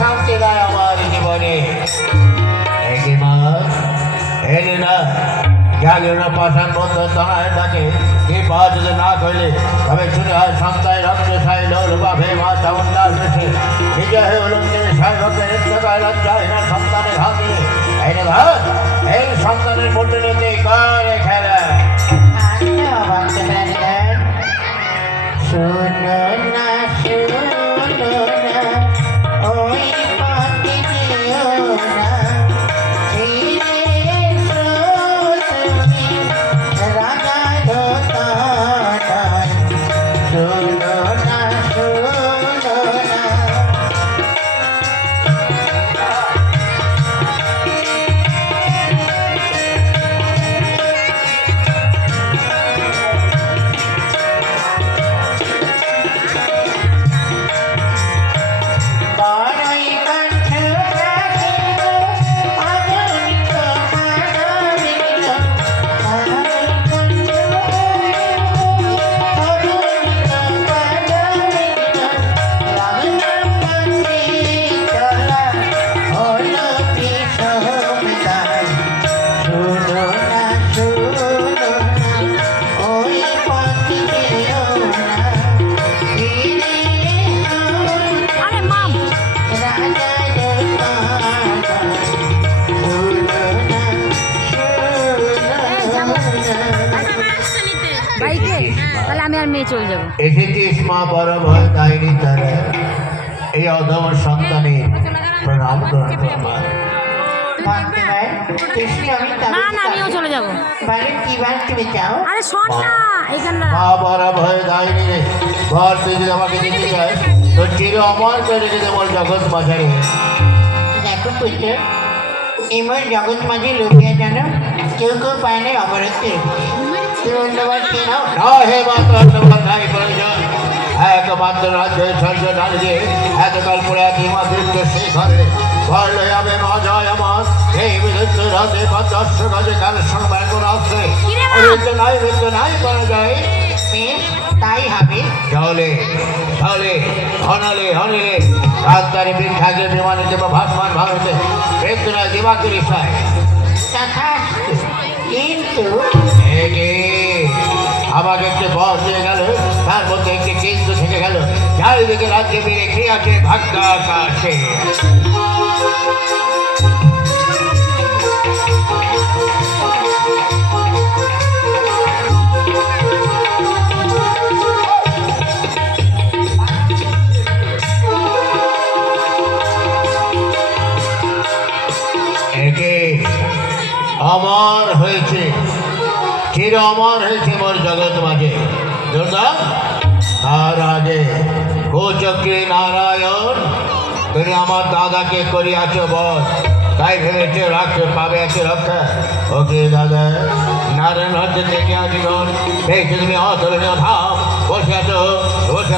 শান্তি দেয় আমার জীবনে পাষাণ বন্ধ তনায় ডাকে কৃপা যদি না করলে তবে শুনে হয় সন্তায় রক্ত সাই লোল বাভে মা চামুন্ডার দেশে বিজয় হয়ে উলঙ্গে সাই রক্তে নিত্যকায় লজ্জায় না সন্তানের হাতে এই সন্তানের মুন্ডলিতে করে খেলা শুনো না শুনো না ওই পাখি দিও না এসেছিস মা বড় ভয় কাহিনী তারা এই অধম সন্তানে প্রণাম আমিও চলে যাবো। মা বড় ভয় কাহিনী রে ঘর তুই যদি আমাকে দিতে চাস তো চির অমর করে রেখে দেবো জগৎ বাজারে। দেখো পুত্র এমন জগৎ মাঝে লোকিয়া জানো কেউ কেউ পায় না অমরত্বে ধন্যবাদ কেনাও না হে মা ধন্যবাদ নাই প্রয়োজন একমাত্র রাজ্য সর্য নারী এতকাল পরে একই মাতৃত্ব সেই ঘরে ঘর লয়ে যাবে মা জয় আমার এই মৃত্যু রাতে বা 10 গজে কারোর সঙ্গে ব্যয় করা আসছে মৃত্যু নাই করা যায় তাই হবে চলে চলে হনলে হনলে রাজধানী বৃক্ষাগে বিমানে দেব ভাসমান ভারতে মৃত্যু নয় দিবাকে বিষয় কিন্তু আমাকে একটু বস দিয়ে গেল তার মধ্যে একটি কিন্তু থেকে গেল চারিদিকে রাজ্যে বেড়ে কে আছে ভাগ্য আকাশে অমর হয়েছে চির অমর হয়েছে মোর জগৎ মাঝে দুর্গা তার আগে গোচক্রী নারায়ণ তুমি আমার দাদাকে করিয়াছ বস তাই ভেবেছে রাখতে পাবে একে রক্ষা ওকে দাদা নারায়ণ হচ্ছে দেখে জীবন দেখছি তুমি অতুলনীয় ধাম বসে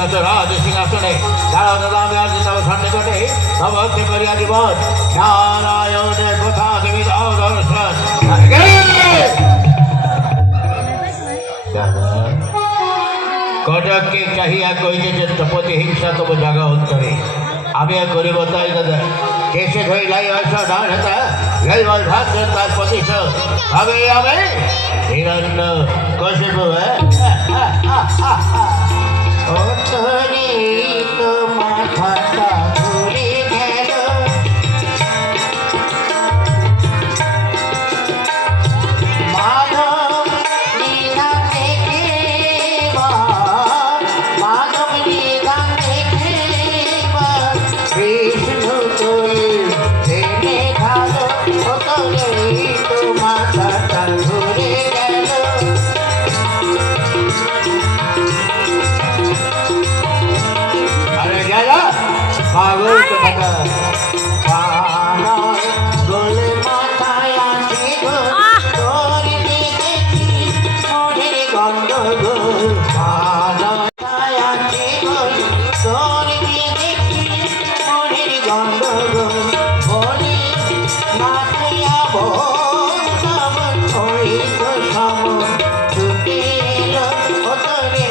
আছো রাজ সিংহাসনে দাঁড়াও দাদা আমি আজ তবে সামনে ঘটে তবে হচ্ছে করিয়া জীবন নারায়ণের কথা তুমি দাও দর্শন কটককে চাহিয়া কইছে তপতি হিংসা তব জাগা উত্তরে আমি করিব তাই দাদা কেসে ধরে লাই হয়েছ ডান হেতা লাই বল ভাত তার প্রতিশোধ হবে আমি হিরণ্য কশিপ মাথাটা ঘুরে গেল মাধব লীলা থেকে মাধব লীলা থেকে বিষ্ণু তোরে ছেলে ভালো তোরে তো মাথাটা ঘুরে গেল পাগল গোলে মাথায় আছে তোর দেখেছি মনের গন্ডগোল মাথায় আছে তোর দেখেছি মনের গন্ডগোল বলে মাথায় ওই তো সম ছুটে এলো তোরে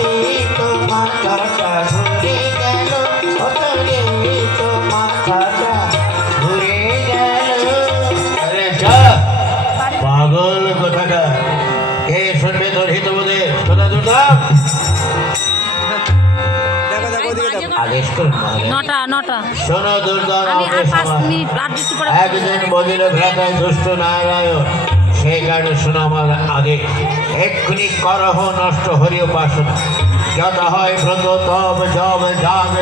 শুনবে তোর হিতবোধে শোনা দুর্গা আদেশ করুন মহারাজ। নটা নটা শোনো দুর্গা আমি আর 5 মিনিট আর একটু পরে একদিন বদিল ভ্রাতায় দুষ্ট নারায়ণ সেই কারণে শোনো আমার আগে এক্ষুনি করহ নষ্ট হরি উপাসনা যত হয় ব্রত তব জব জাগ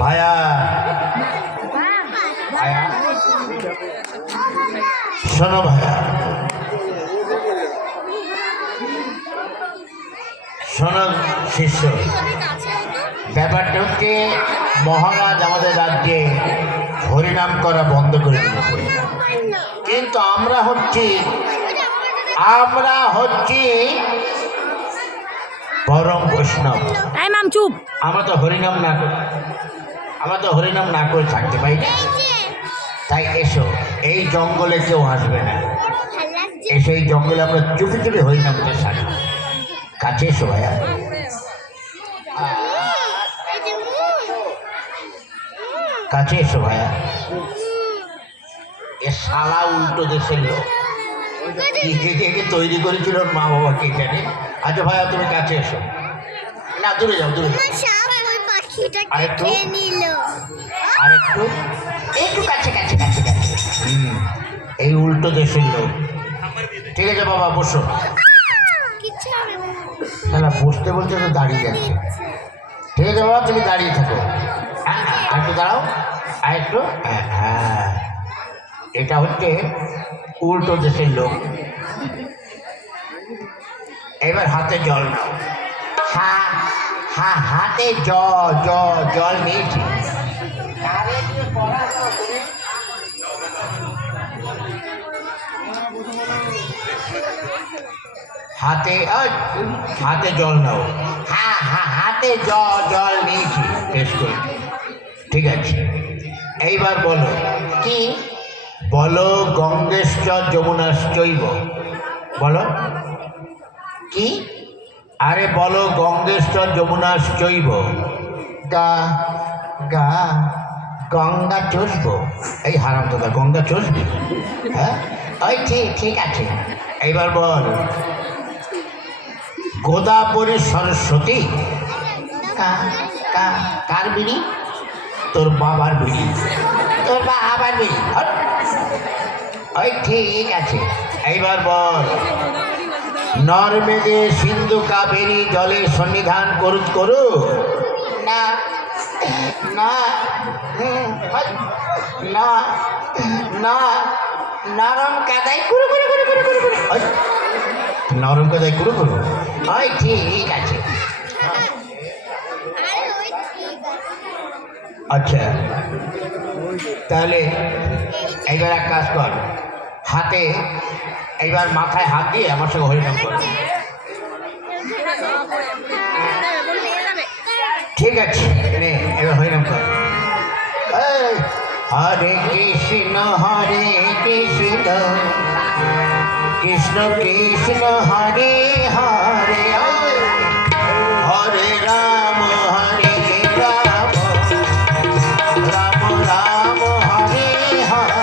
ভায়া ভায়া শোনো ভায়া শোনো শিষ্য ব্যাপারটা হচ্ছে মহারাজ আমাদের রাজ্যে হরিনাম করা বন্ধ করে দিল কিন্তু আমরা হচ্ছি পরম বৈষ্ণব এই মাম চুপ আমরা তো হরিনাম না করে থাকতে পারি না তাই এসো এই জঙ্গলে কেউ আসবে না এসো এই জঙ্গলে আমরা চুপি চুপি হরিনামটা সারি কাছে এসো ভাইয়া কাছে এসো ভাইয়া এ শালা উল্টো দেশের লোক একে তৈরি করেছিল মা বাবা কে জানে আচ্ছা ভাইয়া তুমি কাছে এসো না দূরে যাও আরেকটু আরেকটু একটু কাছে কাছে কাছে কাছে এই উল্টো দেশের লোক ঠিক আছে বাবা বসো না বসতে বলতে তো দাঁড়িয়ে যাচ্ছে ঠিক আছে বাবা তুমি দাঁড়িয়ে থাকো আর একটু দাঁড়াও আর একটু হ্যাঁ এটা হচ্ছে উল্টো দেশের লোক এবার হাতে জল নাও হাতে জল নিয়েছি হাতে জল নাও হাতে জল নিয়েছি টেস্ট করে ঠিক আছে এইবার বলো কি বলো গঙ্গেশ্চ যমুনাশ্চৈব বলো কি আরে বলো গঙ্গেশ্চ যমুনাশ্চৈব গা গা গঙ্গা চষবো এই হারাম দাদা গঙ্গা চষবি হ্যাঁ ওই ঠিক আছে এইবার বল গোদাবরী সরস্বতী কার বিড়ি তোর বাবার বিড়ি তোর বাবার বিড়ি ওই ঠিক আছে এইবার বল নর্মেদে সিন্ধু কাবেরী জলে সন্নিধান করু না না না না নরম কাদাই কুরু নরম কাদাই কুরু ওই ঠিক আছে আচ্ছা তাহলে এইবার এক কাজ কর হাতে এইবার মাথায় হাত দিয়ে আমার সঙ্গে হরিনাম কর ঠিক আছে নে এবার হরিনাম কর হরে কৃষ্ণ কৃষ্ণ কৃষ্ণ হরে হরে হরে রাম রাম রাম হরে হরে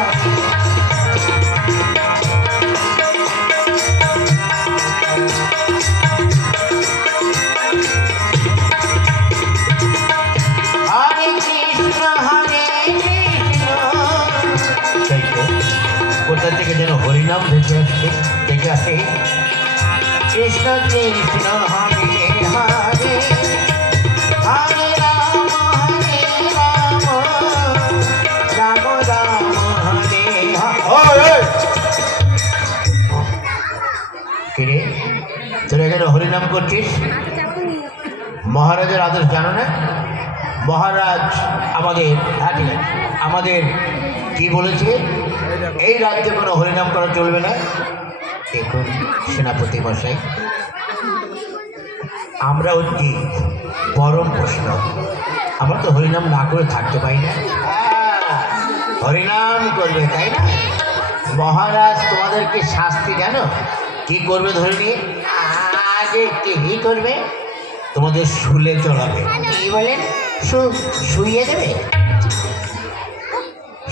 কোথা থেকে যেন হরিনাম দেখে আসে কৃষ্ণ কৃষ্ণ হরে হরে হরে রাম রাম রাম হরে কিরে তোরা এখানে হরিনাম করছিস মহারাজের আদেশ জানো না মহারাজ আমাদের আমাদের কি বলেছে এই রাজ্যে কোনো হরিনাম করা চলবে না দেখুন সেনাপতি মশাই আমরা হচ্ছি পরম প্রশ্ন, আমরা তো হরিনাম না করে থাকতে পারি না। হরিনাম করবে, তাই না? মহারাজ তোমাদেরকে শাস্তি জানো কি করবে ধরে নিয়ে? আগে কি করবে? তোমাদের শুলে চড়াবে। কি বলেন? শুইয়ে দেবে?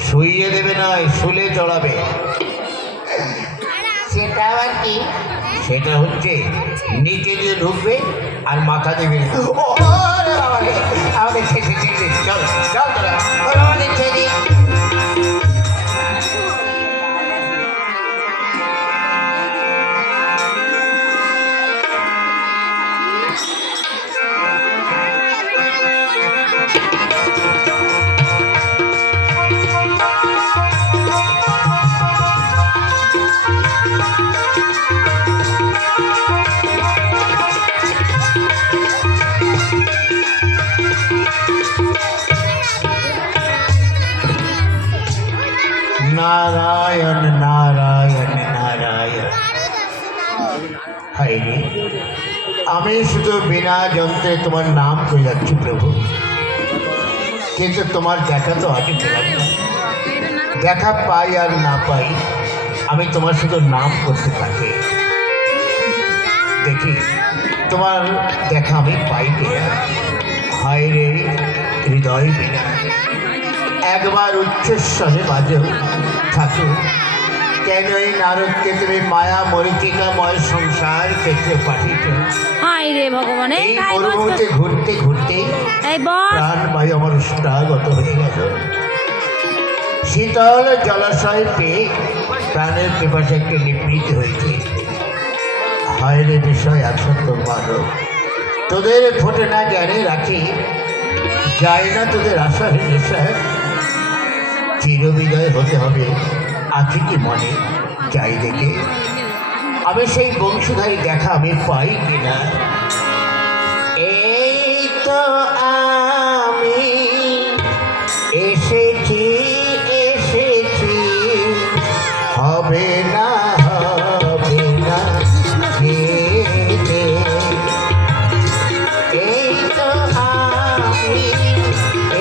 শুইয়ে দেবে নয়, শুলে চড়াবে। সেটা আবার কি? সেটা হচ্ছে নিচে দিয়ে ঢুকবে আর মাথা দেবে। আমাদের ছেড়ে চল চল তোরা, আমাদের ছেড়ে। নারায়ণ নারায়ণ নারায়ণ। হায় রে, আমি শুধু বিনা যন্ত্রে তোমার নাম করে যাচ্ছি প্রভু, কিন্তু তোমার দেখা তো আগে পেলাম না। দেখা পাই আর না পাই, আমি তোমার শুধু নাম করতে থাকি। দেখি তোমার দেখা আমি পাই কিনা। হায় রে হৃদয় বিনা, একবার উচ্চস্বরে বাজেও ঠাকুর, কেন এই নারদকে তুমি মায়া মরিচিকাময় সংসার ক্ষেত্রে পাঠিয়েছ? হাই রে ভগবান, এই মরুভূমিতে ঘুরতে ঘুরতে এই বস প্রাণ বায়ু আমার উষ্ণাগত হয়ে গেল। শীতল জলাশয় পেয়ে প্রাণের পিপাসা একটু নিবৃত হয়েছে। হায় রে বিষয় আসক্ত মানব, তোদের ফোটে না জ্ঞানে রাখি, যায় না তোদের আশার নেশায়। চিরবিজয় হতে হবে আছে কি মনে চাই দেখে, আমি সেই বংশীধারী দেখা আমি পাই কিনা। এই তো আমি এসেছি এসেছি, হবে না হবে না যেতে। এই তো আমি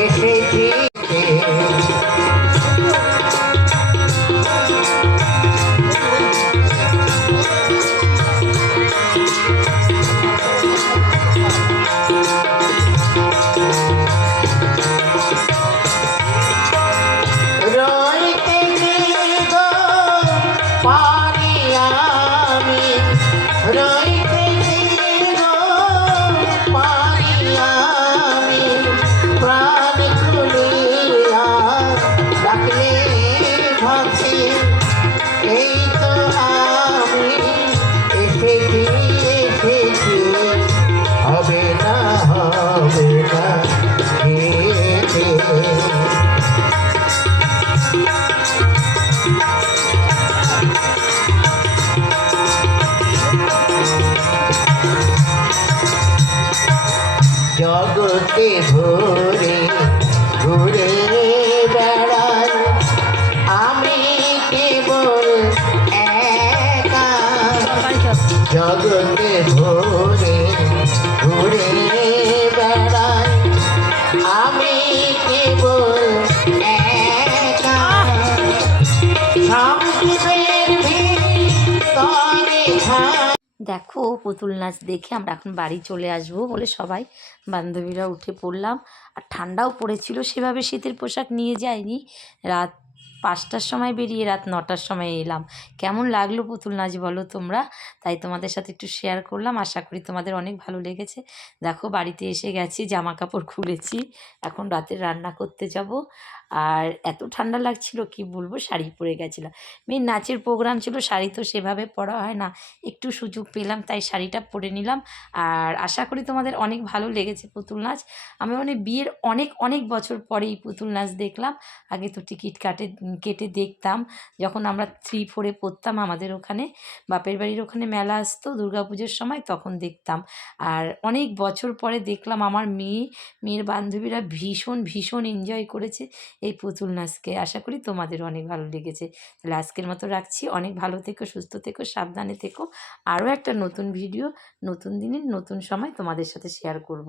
এসেছি। রইতে গো পারি আমি, রইতে গো পারি আমি, প্রাণ খুলিয়া ডাকলে ভাসি। এই তো আমি এসেছি এসেছি, হবে না যেতে। জগতে ঘুরে ঘুরে বেড়াই আমি কেবল একা। জগতে ঘুরে ঘুরে বেড়াই আমি কেবল একা। সংসারের ভিতরে দেখো পুতুল নাচ দেখে আমরা এখন বাড়ি চলে আসবো বলে সবাই বান্ধবীরা উঠে পড়লাম। আর ঠান্ডাও পড়েছিল, সেভাবে শীতের পোশাক নিয়ে যাইনি। রাত 5টার সময় বেরিয়ে রাত 9টার সময় এলাম। কেমন লাগলো পুতুল নাচ বলো তোমরা? তাই তোমাদের সাথে একটু শেয়ার করলাম, আশা করি তোমাদের অনেক ভালো লেগেছে। দেখো বাড়িতে এসে গেছি, জামা কাপড় খুলেছি, এখন রাতে রান্না করতে যাব। আর এত ঠান্ডা লাগছিল কি বলবো, শাড়ি পরে গেছিলাম। মেয়ের নাচের প্রোগ্রাম ছিল, শাড়ি তো সেভাবে পরা হয় না, একটু সুযোগ পেলাম তাই শাড়িটা পরে নিলাম। আর আশা করি তোমাদের অনেক ভালো লেগেছে পুতুল নাচ। আমি মানে বিয়ের অনেক অনেক বছর পরে এই পুতুল নাচ দেখলাম। আগে তো টিকিট কেটে দেখতাম। যখন আমরা 3-4-এ পড়তাম আমাদের ওখানে বাপের বাড়ির ওখানে মেলা আসতো দুর্গাপুজোর সময়, তখন দেখতাম। আর অনেক বছর পরে দেখলাম আমার মেয়ের বান্ধবীরা ভীষণ ভীষণ এনজয় করেছে এই পুতুল নাচকে। আশা করি তোমাদেরও অনেক ভালো লেগেছে। তাহলে আজকের মতো রাখছি। অনেক ভালো থেকো, সুস্থ থেকো, সাবধানে থেকো। আরও একটা নতুন ভিডিও নতুন দিনের নতুন সময় তোমাদের সাথে শেয়ার করব।